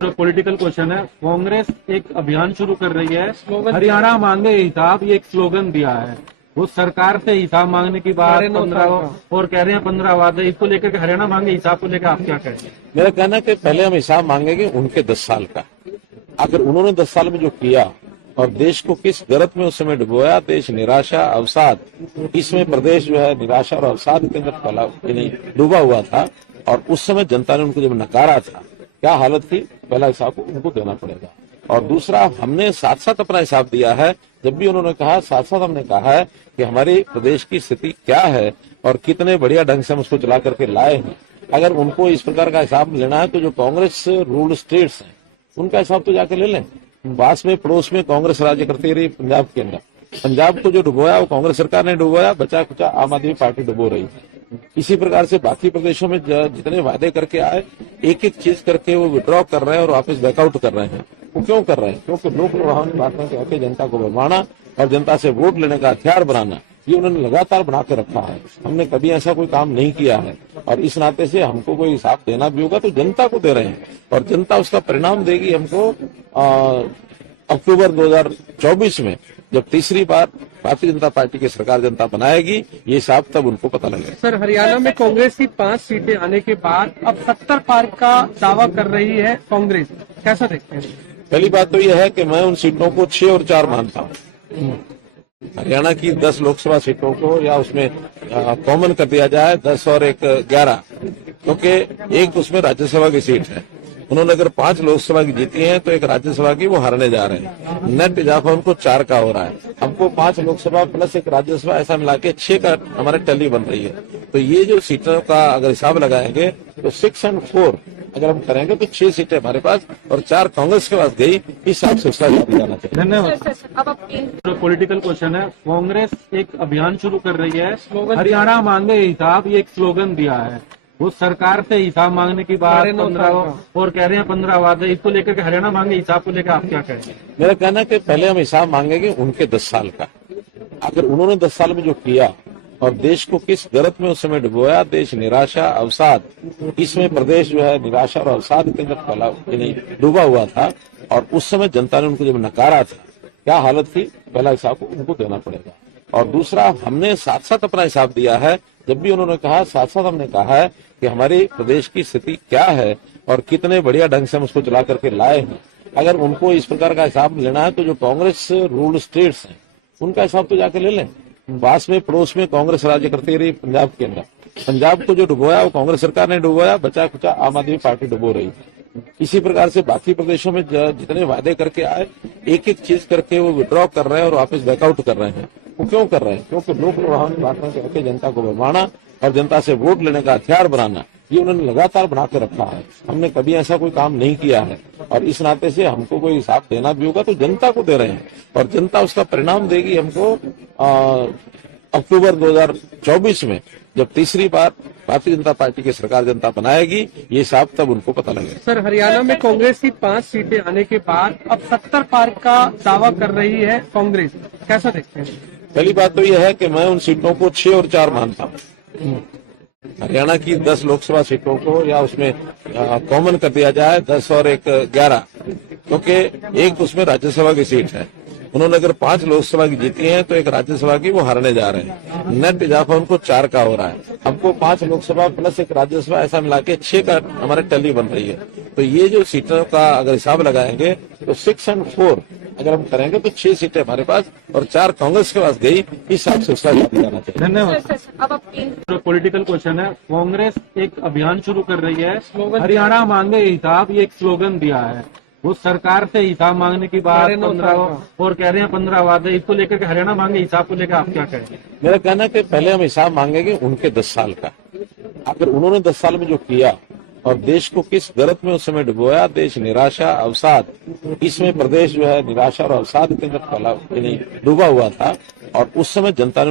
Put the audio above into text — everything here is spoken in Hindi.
पॉलिटिकल क्वेश्चन है। कांग्रेस एक अभियान शुरू कर रही है, हरियाणा मांगे हिसाब, ये एक स्लोगन दिया है। वो सरकार से हिसाब मांगने की बात 15 और कह रहे हैं 15 वादे, इसको लेकर के हरियाणा मांगे हिसाब को लेकर आप क्या कहेंगे? मेरा कहना है कि पहले हम हिसाब मांगेंगे उनके 10 साल का। अगर उन्होंने 10 साल में जो किया और देश को किस गर्त में उस समय डुबोया, देश निराशा अवसाद, इसमें प्रदेश जो है निराशा और अवसाद के अंदर डूबा हुआ था और उस समय जनता ने उनको जब नकारा था, क्या हालत थी, पहला हिसाब उनको देना पड़ेगा। और दूसरा, हमने साथ साथ अपना हिसाब दिया है। जब भी उन्होंने कहा, साथ साथ हमने कहा है कि हमारे प्रदेश की स्थिति क्या है और कितने बढ़िया ढंग से हम उसको चला करके लाए हैं। अगर उनको इस प्रकार का हिसाब लेना है तो जो कांग्रेस रूल्ड स्टेट्स हैं उनका हिसाब तो जाके ले लें। पास में पड़ोस में कांग्रेस राज्य करती रही पंजाब के अंदर। पंजाब को जो डुबोया वो कांग्रेस सरकार ने डुबोया, बचा कुचा आम आदमी पार्टी डुबो रही है। इसी प्रकार से बाकी प्रदेशों में जितने वादे करके आए, एक एक चीज करके वो विड्रॉ कर रहे हैं और वापस बैकआउट कर रहे हैं। वो क्यों कर रहे हैं? क्योंकि लोक लुभावनी बातों कह के जनता को भरमाना और जनता से वोट लेने का हथियार बनाना, ये उन्होंने लगातार बना के रखा है। हमने कभी ऐसा कोई काम नहीं किया है और इस नाते से हमको कोई हिसाब देना भी होगा तो जनता को दे रहे हैं और जनता उसका परिणाम देगी हमको अक्टूबर 2024 में, जब तीसरी बार भारतीय जनता पार्टी की सरकार जनता बनाएगी। ये हिसाब तब उनको पता लगेगा। सर, हरियाणा में कांग्रेस की 5 सीटें आने के बाद अब 70 पार का दावा कर रही है कांग्रेस, कैसा देखते हैं? पहली बात तो यह है कि मैं उन सीटों को 6 और 4 मानता हूँ। हरियाणा की 10 लोकसभा सीटों को या उसमें कॉमन कर दिया जाए 10 और 1 11, क्योंकि एक उसमें राज्यसभा की सीट है। उन्होंने अगर 5 लोकसभा की जीती है तो एक राज्यसभा की वो हारने जा रहे हैं। नेट इजाफा उनको 4 का हो रहा है। हमको 5 लोकसभा प्लस 1 राज्यसभा ऐसा मिला के 6 का हमारे टैली बन रही है। तो ये जो सीटों का अगर हिसाब लगाएंगे तो 6 और 4 अगर हम करेंगे तो 6 सीटें हमारे पास और 4 कांग्रेस के पास गई। इस हिसाब से उसका हिसाब जाना चाहिए। धन्यवाद। पॉलिटिकल क्वेश्चन है। कांग्रेस एक अभियान शुरू कर रही है, हरियाणा मांगे हिसाब, ये एक स्लोगन दिया है। वो सरकार से हिसाब मांगने की बात 15 और कह रहे हैं 15 वादे, इसको लेकर के हरियाणा मांगे हिसाब को लेकर आप क्या कहेंगे? मेरा कहना है कि पहले हम हिसाब मांगेंगे उनके 10 साल का। अगर उन्होंने 10 साल में जो किया और देश को किस गर्त में उस समय डुबोया, देश निराशा अवसाद, इसमें प्रदेश जो है निराशा और अवसाद के अंदर डूबा हुआ था और उस समय जनता ने उनको जब नकारा था, क्या हालत थी, पहला हिसाब उनको देना पड़ेगा। और दूसरा, हमने साथ साथ अपना हिसाब दिया है। जब भी उन्होंने कहा, साथ साथ हमने कहा है कि हमारे प्रदेश की स्थिति क्या है और कितने बढ़िया ढंग से हम उसको चला करके लाए हैं। अगर उनको इस प्रकार का हिसाब लेना है तो जो कांग्रेस रूल्ड स्टेट्स हैं उनका हिसाब तो जाके ले लें। पास में पड़ोस में कांग्रेस राज्य करती रही पंजाब के अंदर। पंजाब को जो डुबोया वो कांग्रेस सरकार ने डुबोया, बचा कुचा आम आदमी पार्टी डुबो रही है। इसी प्रकार से बाकी प्रदेशों में जितने वादे करके आए, एक एक चीज करके वो विड्रॉ कर रहे हैं और वापस बैकआउट कर रहे हैं। वो क्यों कर रहे हैं? क्योंकि लोक लुभावनी बातों कह के जनता को भरमाना और जनता से वोट लेने का हथियार बनाना, ये उन्होंने लगातार बना के रखा है। हमने कभी ऐसा कोई काम नहीं किया है और इस नाते से हमको कोई हिसाब देना भी होगा तो जनता को दे रहे हैं और जनता उसका परिणाम देगी हमको अक्टूबर 2024 में, जब तीसरी बार भारतीय जनता पार्टी की सरकार जनता बनाएगी। ये हिसाब तब उनको पता लगेगा। सर, हरियाणा में कांग्रेस की 5 सीटें आने के बाद अब 70 पार का दावा कर रही है कांग्रेस, कैसा देखते हैं? पहली बात तो यह है कि मैं उन सीटों को 6 और 4 मानता हूँ। हरियाणा की 10 लोकसभा सीटों को या उसमें कॉमन कर दिया जाए 10 और 1 11, क्योंकि एक उसमें राज्यसभा की सीट है। उन्होंने अगर 5 लोकसभा की जीती है तो एक राज्यसभा की वो हारने जा रहे हैं। नेट इजाफा उनको 4 का हो रहा है। हमको 5 लोकसभा प्लस 1 राज्यसभा ऐसा मिला के 6 का हमारे टैली बन रही है। तो ये जो सीटों का अगर हिसाब लगाएंगे तो 6 और 4 अगर हम करेंगे तो 6 सीटें हमारे पास और 4 कांग्रेस के पास गई। इस हिसाब से उसका हिसाब जाना चाहिए। धन्यवाद। पॉलिटिकल क्वेश्चन है। कांग्रेस एक अभियान शुरू कर रही है, हरियाणा मांगे हिसाब, ये एक स्लोगन दिया है। वो सरकार से हिसाब मांगने की बात 15 और कह रहे हैं 15 वादे, इसको लेकर के हरियाणा मांगे हिसाब को लेकर आप क्या कहेंगे? मेरा कहना है कि पहले हम हिसाब मांगेंगे उनके 10 साल का। अगर उन्होंने 10 साल में जो किया और देश को किस गर्त में उस समय डुबोया, देश निराशा अवसाद, इसमें प्रदेश जो है निराशा और अवसाद के अंदर डूबा हुआ था और उस समय जनता ने